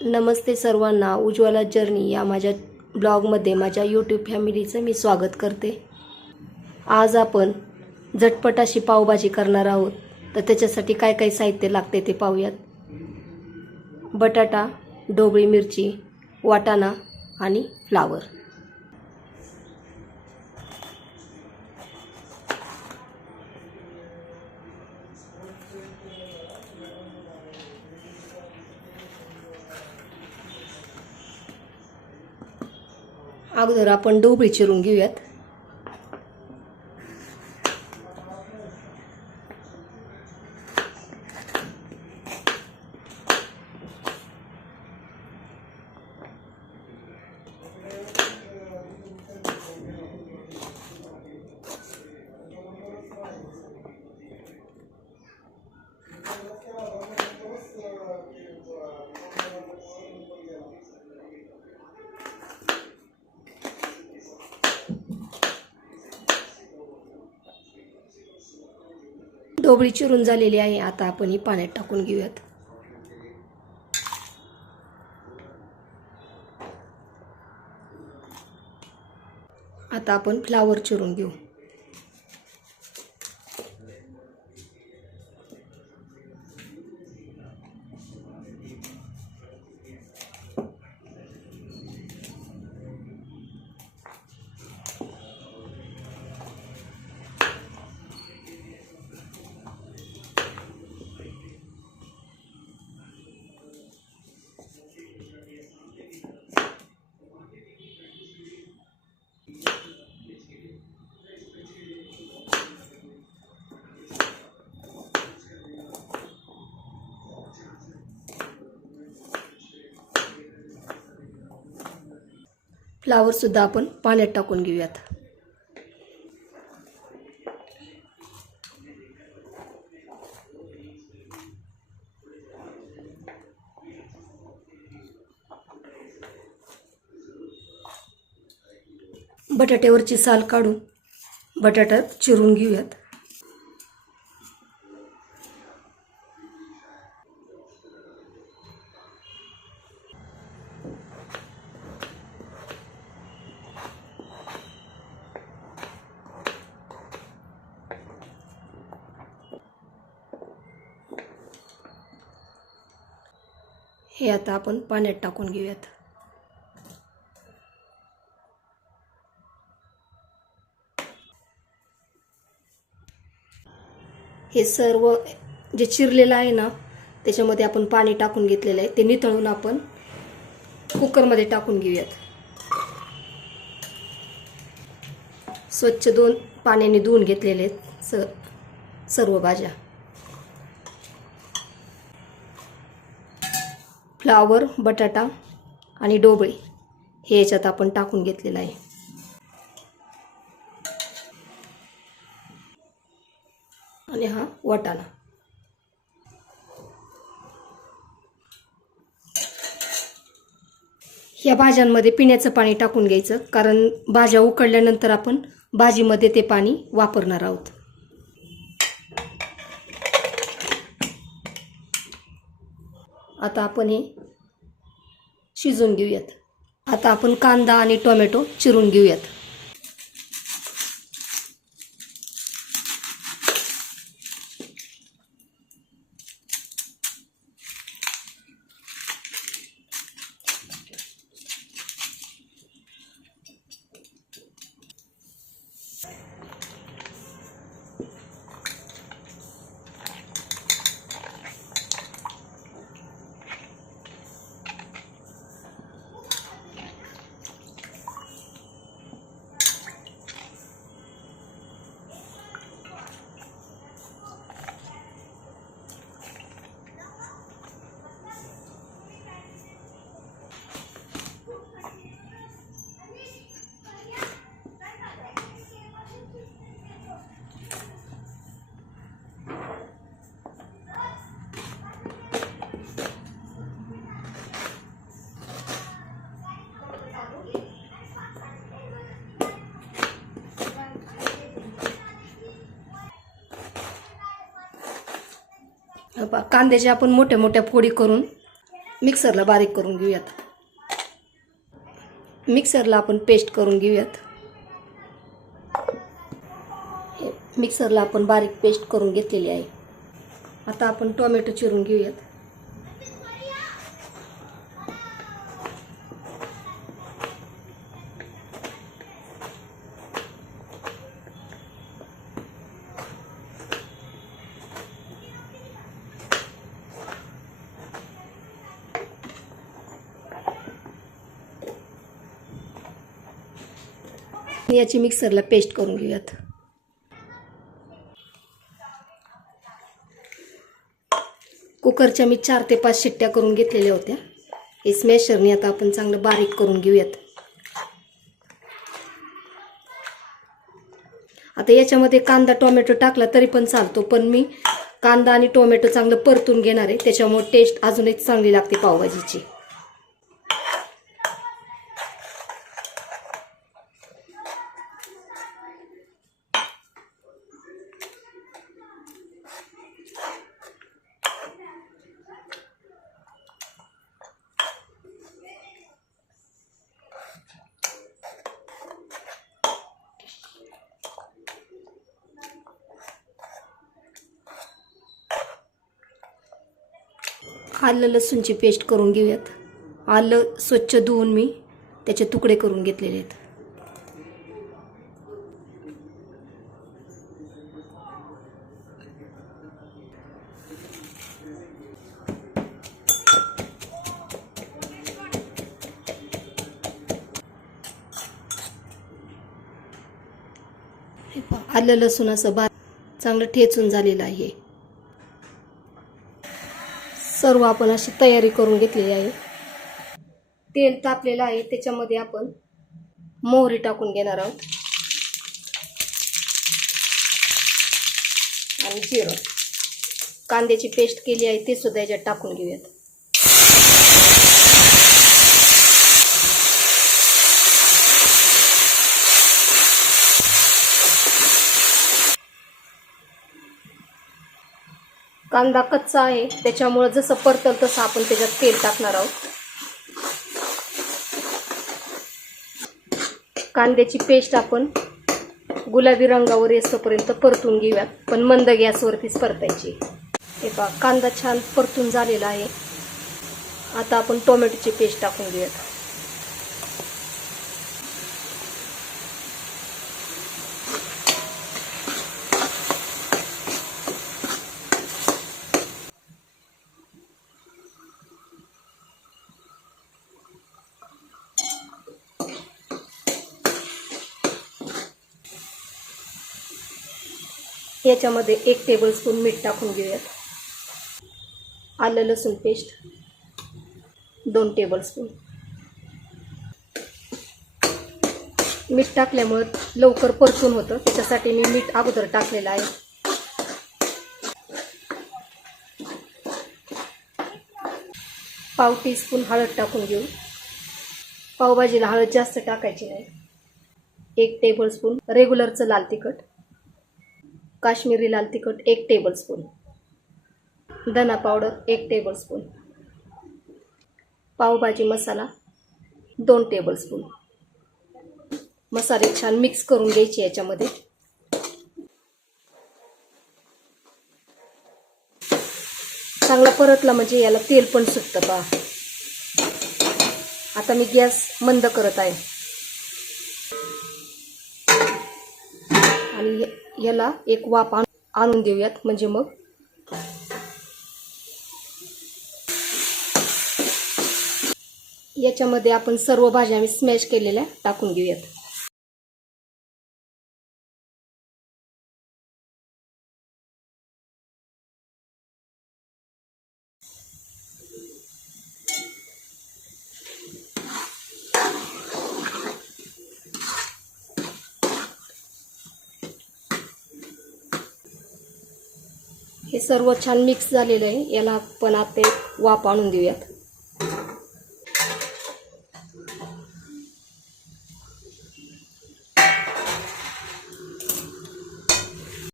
नमस्ते सर्वांना. उज्ज्वला जर्नी या माझ्या ब्लॉगमध्ये माझ्या यूट्यूब फॅमिलीचं मी स्वागत करते. आज आपण झटपट अशी पावभाजी करणार आहोत. तर त्याच्यासाठी काय काय साहित्य लागते ते पाहूयात. बटाटा, ढोबळी मिरची, वाटाणा आणि फ्लावर. अगोदर आपण ढोबळी चिरून घेऊयात. ढोबळी चिरून झालेली आहे. आता आपण ही पाण्यात टाकून घेऊयात. आता आपण फ्लावर चिरून घेऊ. फ्लावर सुद्धा आपण पाण्यात टाकून घेऊयात. बटाट्यावरची साल काढून बटाटा चिरून घेऊयात. हे आता आपण पाण्यात टाकून घेऊयात. हे सर्व जे चिरलेलं आहे ना त्याच्यामध्ये आपण पाणी टाकून घेतलेलं आहे. ते नितळून आपण कुकरमध्ये टाकून घेऊयात. स्वच्छ पाण्याने धुवून घेतलेले सर्व भाज्या. फ्लावर, बटाटा आणि ढोबळी हे याच्यात आपण टाकून घेतलेलं आहे. आणि हा वाटाणा. या भाज्यांमध्ये पिण्याचं पाणी टाकून घ्यायचं, कारण भाज्या उकडल्यानंतर आपण भाजीमध्ये ते पाणी वापरणार आहोत. आता आपण हे शिजवून घेऊयात. आता आपण कांदा आणि टोमॅटो चिरून घेऊयात. कांद्याच्या आपण मोठ्या मोठ्या फोडी करून मिक्सरला बारीक करून घेऊयात. मिक्सरला आपण पेस्ट करून घेऊयात. मिक्सरला आपण बारीक पेस्ट करून घेतलेली आहे. आता आपण टोमॅटो चिरून घेऊयात. याची मिक्सरला पेस्ट करून घेऊयात. कुकरच्या मी 4 ते 5 शिट्ट्या करून घेतलेल्या होत्या. हे स्मॅशरने आता आपण चांगलं बारीक करून घेऊयात. आता याच्यामध्ये कांदा टोमॅटो टाकला तरी पण चालतो, पण मी कांदा आणि टोमॅटो चांगलं परतून घेणार आहे, त्याच्यामुळे टेस्ट अजूनही चांगली लागते पावभाजीची. आलं लसूणची पेस्ट करून घेऊयात. आलं स्वच्छ धुवून मी त्याचे तुकडे करून घेतलेले आहेत. आलं लसूण असं चांगलं ठेचून झालेलं आहे. सर्व आपण अशी तयारी करून घेतलेली आहे. तेल तापलेलं आहे, त्याच्यामध्ये आपण मोहरी टाकून घेणार आहोत आणि जिरं. कांद्याची पेस्ट केली आहे ते सुद्धा याच्यात टाकून घेऊयात. कांदा कच्चा आहे, त्याच्यामुळे जसं परतल तसं आपण त्याच्यात तेल टाकणार आहोत. कांद्याची पेस्ट आपण गुलाबी रंगावर येईपर्यंत परतून घेऊयात, पण मंद गॅसवरतीच परतायची. हे पहा, कांदा छान परतून झालेला आहे. आता आपण टोमॅटोची पेस्ट टाकून घेऊयात. याच्यामध्ये 1 टेबलस्पून मीठ टाकून घेऊयात. आलं लसूण पेस्ट 2 टेबलस्पून. मीठ टाकल्यामुळे लवकर परतून होतं, त्याच्यासाठी मी मीठ अगोदर टाकलेलं आहे. पाव टीस्पून हळद टाकून घेऊ. पावभाजीला हळद जास्त टाकायची नाही. 1 टेबलस्पून रेग्युलरचं लाल तिखट. काश्मीरी लाल तिखट 1 टेबलस्पून. धना पावडर 1 टेबलस्पून. पावभाजी मसाला 2 टेबलस्पून. मसाले छान मिक्स करून घ्यायचे याच्यामध्ये. चांगला परतला म्हणजे याला तेल पण सुटतं पहा. आता मी गॅस मंद करत आहे आणि याला एक वाफ आणून देऊयात, म्हणजे मग याच्यामध्ये आपण सर्व भाज्या स्मॅश केलेल्या टाकून घेऊयात. हे सर्व छान मिक्स झालेलं आहे. याला आपण आता एक वाफ आणून देऊयात.